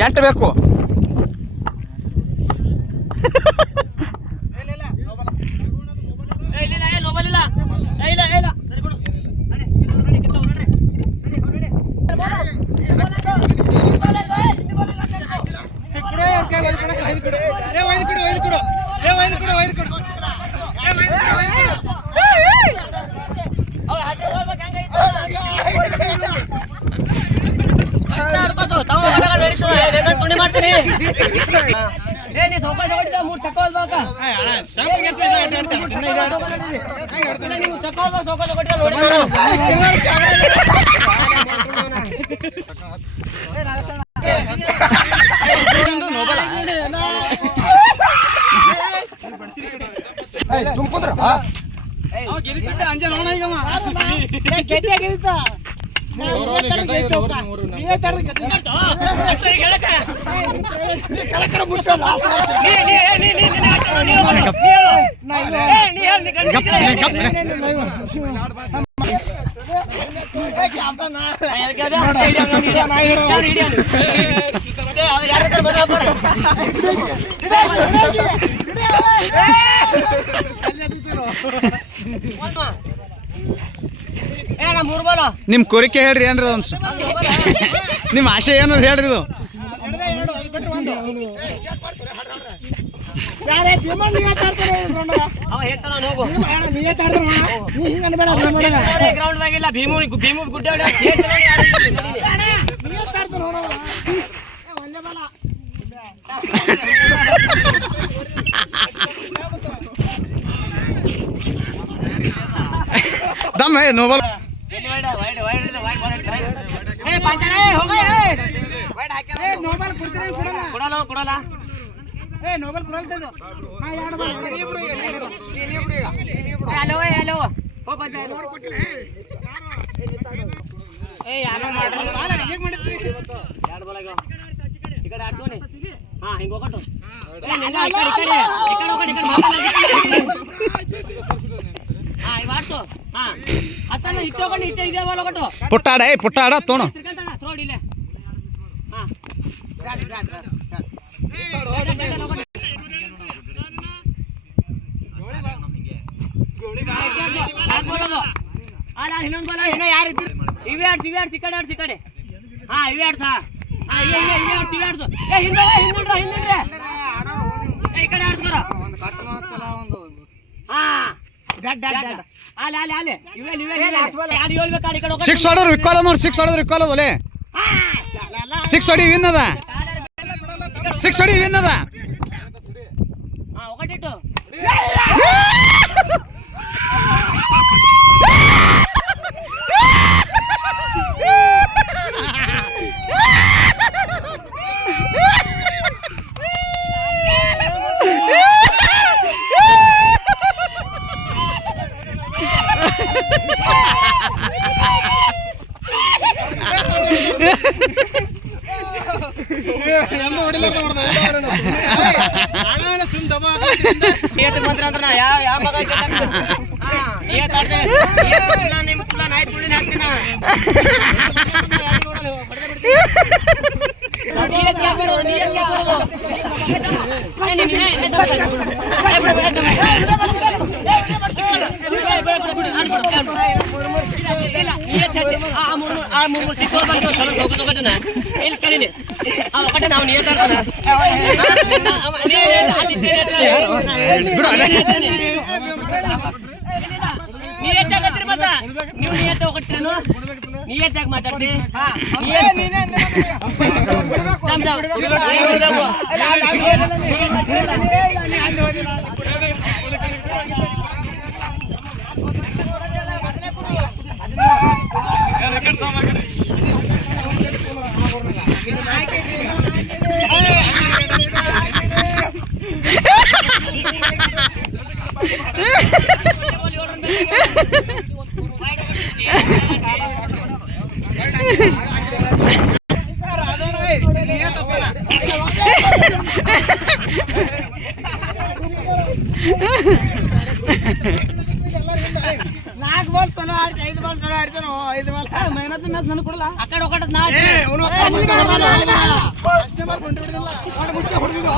ಎಂಟು ಬೇಕು. ಸುಮ್ಕುದ್ರ ನಿಮ್ ಕೋರಿಕೆ ಹೇಳ್ರಿ ಏನ್ರಿ ಒಂದ್ ನಿಮ್ ಆಶೆ ಏನು ಹೇಳ್ರಿ ಇದು. दम है नोबल ಪುಟ್ಟಾಡ ಪುಟ್ಟಾಡ ತೋಣ ಕಡೆ ಸಿಕ್ಸ್ ಹೊಡೋರು ವಿಕ್ವಾಲ ನೋಡಿ, ಸಿಕ್ಸ್ ಹೊಡೋರು ವಿಕ್ವಾಲದಲ್ಲೇ ಸಿಕ್ಸ್ ಹೊಡಿ ವಿನ್ ಅದ, ಸಿಕ್ಸ್ ಹೊಡಿ ವಿನ್ ಅದ. ಮಾತಾಡ್ತಿ ನಾಲ್ಕು ಬಾಲ್ ಚಲೋ ಆಡ್ತಿ 5 ಬಾಲ್ ಚಲೋ ಆಡ್ತಾನೋ 5 ಬಾಲ್ ಮೆಹನತ್ ಮ್ಯಾಚ್ ನನಗೆ ಕೊಡಲ್ಲ ಆ ಕಡೆ ಹೋಗಟ ನಾ ಮುಚ್ಚ ಹೊಡೆದಿದ್ದು